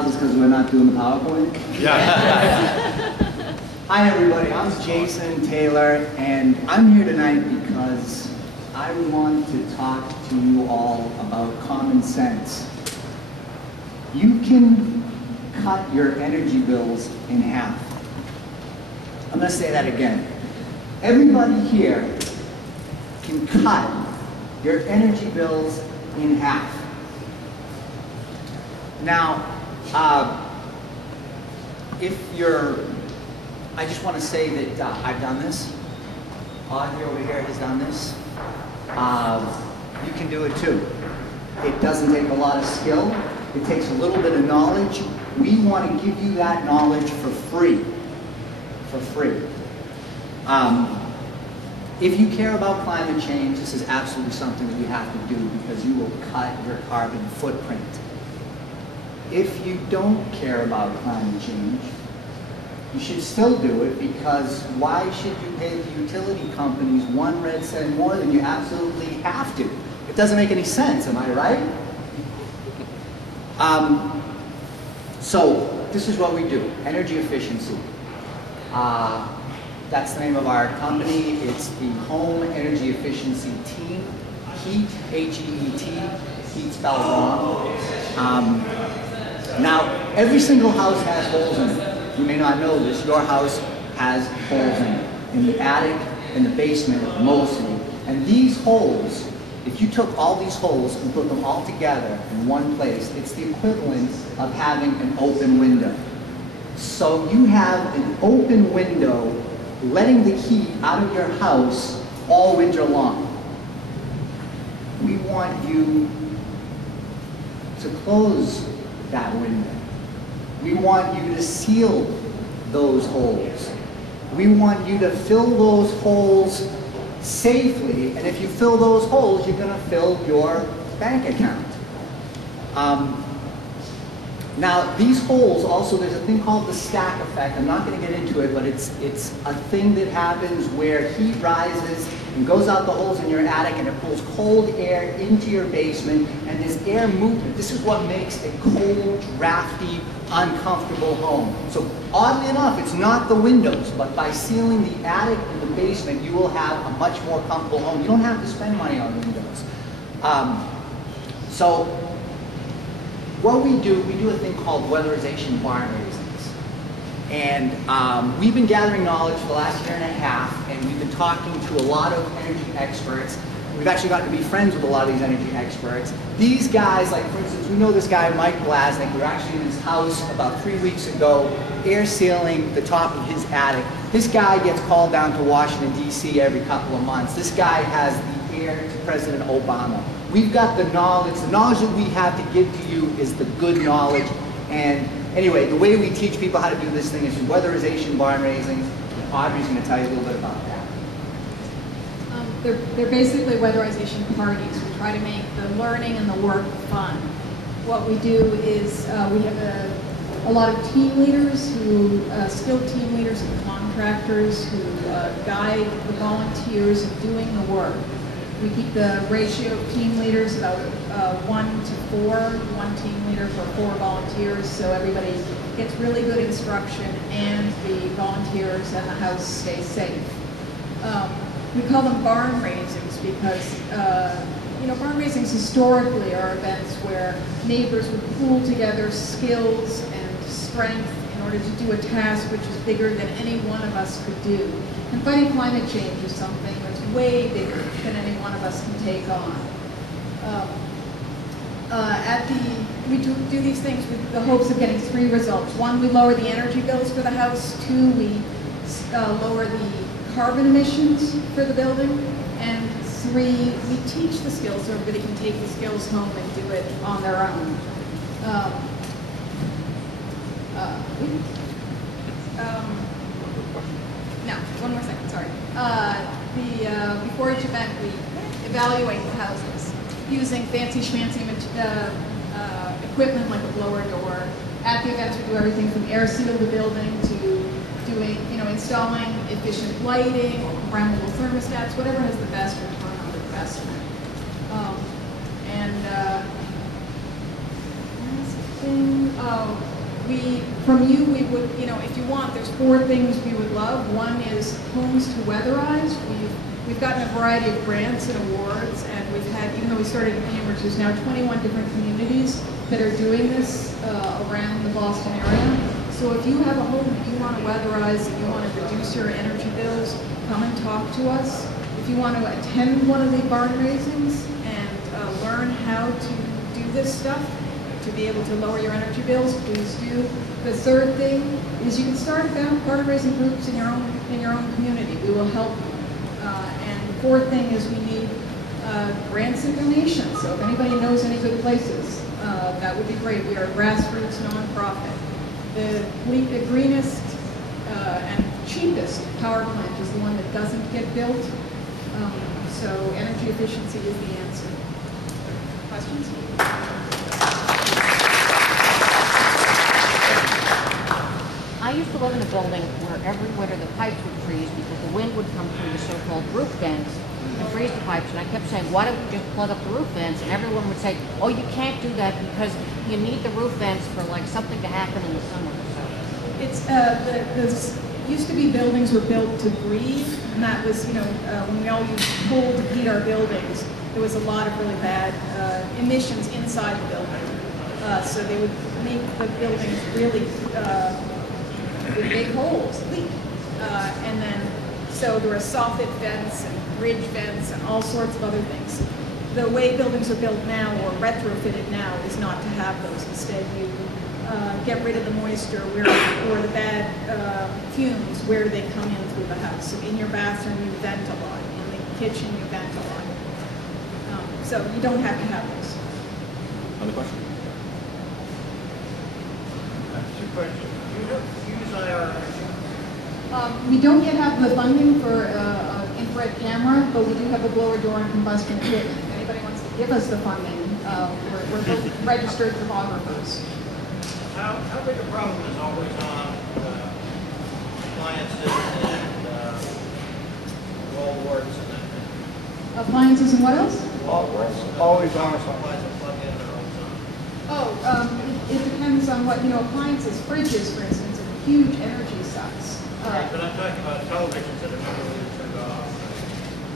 tell is because we're not doing the PowerPoint. Yeah. Hi everybody, I'm Jason Taylor, and I'm here tonight because I want to talk to you all about common sense. You can cut your energy bills in half. I'm going to say that again. Everybody here can cut your energy bills in half. Now, I just want to say that I've done this. Audrey over here has done this. You can do it too. It doesn't take a lot of skill. It takes a little bit of knowledge. We want to give you that knowledge for free. For free. If you care about climate change, this is absolutely something that you have to do because you will cut your carbon footprint. If you don't care about climate change, you should still do it because why should you pay the utility companies 1 red cent more than you absolutely have to? It doesn't make any sense, am I right? So this is what we do, energy efficiency. That's the name of our company. It's the Home Energy Efficiency Team, HEET, H-E-E-T, HEET spelled wrong. Now, every single house has holes in it. You may not know this. Your house has holes in it. In the attic, in the basement, mostly. And these holes, if you took all these holes and put them all together in one place, it's the equivalent of having an open window. So you have an open window letting the heat out of your house all winter long. We want you to close that window. We want you to seal those holes. We want you to fill those holes safely, and if you fill those holes, you're going to fill your bank account. Now, these holes also, there's a thing called the stack effect. I'm not going to get into it, but it's a thing that happens where heat rises and goes out the holes in your attic and it pulls cold air into your basement, and this air movement, this is what makes a cold, drafty, uncomfortable home. So oddly enough, it's not the windows, but by sealing the attic and the basement, you will have a much more comfortable home. You don't have to spend money on windows. So what we do a thing called weatherization barn raisings. And we've been gathering knowledge for the last 1.5 years, and we've been talking to a lot of energy experts. We've actually gotten to be friends with a lot of these energy experts. These guys, like for instance, we know this guy, Mike Blasnick. We were actually in his house about 3 weeks ago, air sealing the top of his attic. This guy gets called down to Washington, D.C. every couple of months. This guy has the air to President Obama. We've got the knowledge that we have to give to you is the good knowledge. And anyway, the way we teach people how to do this thing is through weatherization barn raisings. Audrey's going to tell you a little bit about that. They're basically weatherization parties. We try to make the learning and the work fun. What we do is we have a lot of team leaders, skilled team leaders and contractors who guide the volunteers in doing the work. We keep the ratio of team leaders about 1 to 4, 1 team leader for 4 volunteers, so everybody gets really good instruction and the volunteers and the house stay safe. We call them barn raisings because, barn raisings historically are events where neighbors would pool together skills and strength in order to do a task which is bigger than any one of us could do. And fighting climate change is something that's way bigger than any one of us can take on. We do these things with the hopes of getting 3 results. 1, we lower the energy bills for the house. 2, we lower the carbon emissions for the building. And 3, we teach the skills so everybody can take the skills home and do it on their own. No, one more second, sorry. Before each event, we evaluate the houses using fancy schmancy equipment like a blower door. At the events, we do everything from air seal the building to doing, installing efficient lighting or programmable thermostats, whatever has the best return on investment. Last thing, from you, we would, if you want, there's 4 things we would love. One is homes to weatherize. We've gotten a variety of grants and awards, and we've had, even though we started in Cambridge, there's now 21 different communities that are doing this around the Boston area. So if you have a home that you want to weatherize, and you want to reduce your energy bills, come and talk to us. If you want to attend one of the barn raisings and learn how to do this stuff, to be able to lower your energy bills, please do. The 3rd thing is you can start barn raising groups in your own community. We will help you. And the 4th thing is we need grants and donations. So if anybody knows any good places, that would be great. We are a grassroots nonprofit. The greenest and cheapest power plant is the one that doesn't get built. So energy efficiency is the answer. Questions? I used to live in a building where every winter the pipes would freeze because the wind would come through the so-called roof vents and freeze the pipes. And I kept saying, why don't we just plug up the roof vents? And everyone would say, oh, you can't do that because you need the roof vents for like something to happen in the summer. It's used to be buildings were built to breathe, and that was, when we all used coal to heat our buildings, there was a lot of really bad emissions inside the building. So they would make the buildings really with big holes, leak. And then, so there were soffit vents and bridge vents and all sorts of other things. The way buildings are built now or retrofitted now is not to have those. Instead, you get rid of the moisture or the bad fumes where they come in through the house. So in your bathroom, you vent a lot. In the kitchen, you vent a lot. So you don't have to have those. Other question? I have 2 questions. Do you use IR? We don't yet have the funding for an infrared camera, but we do have a blower door and combustion equipment. If anybody wants to give us the funding, we're both registered photographers. How big a problem is always on appliances and wall warts and that? Appliances and what else? Always on. Appliances plug in or always on. Oh, it depends on what, appliances, fridges, for instance, are huge energy sucks. Right, but I'm talking about televisions that are never really turned off.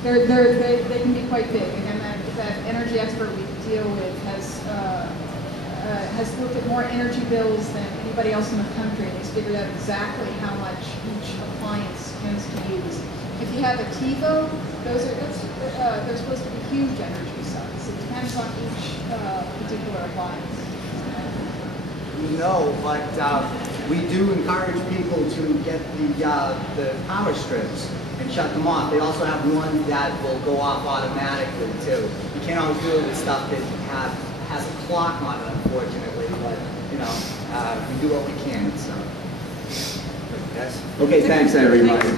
They can be quite big. Again, that energy expert we deal with has looked at more energy bills than anybody else in the country, and he's figured out exactly how much each appliance tends to use. If you have a TiVo, they're supposed to be huge energy sucks. It depends on each particular appliance. No, but we do encourage people to get the power strips and shut them off. They also have one that will go off automatically too. You can't always do it with stuff that has a clock on it, unfortunately, but we do what we can. So, yes. Okay, thanks everybody.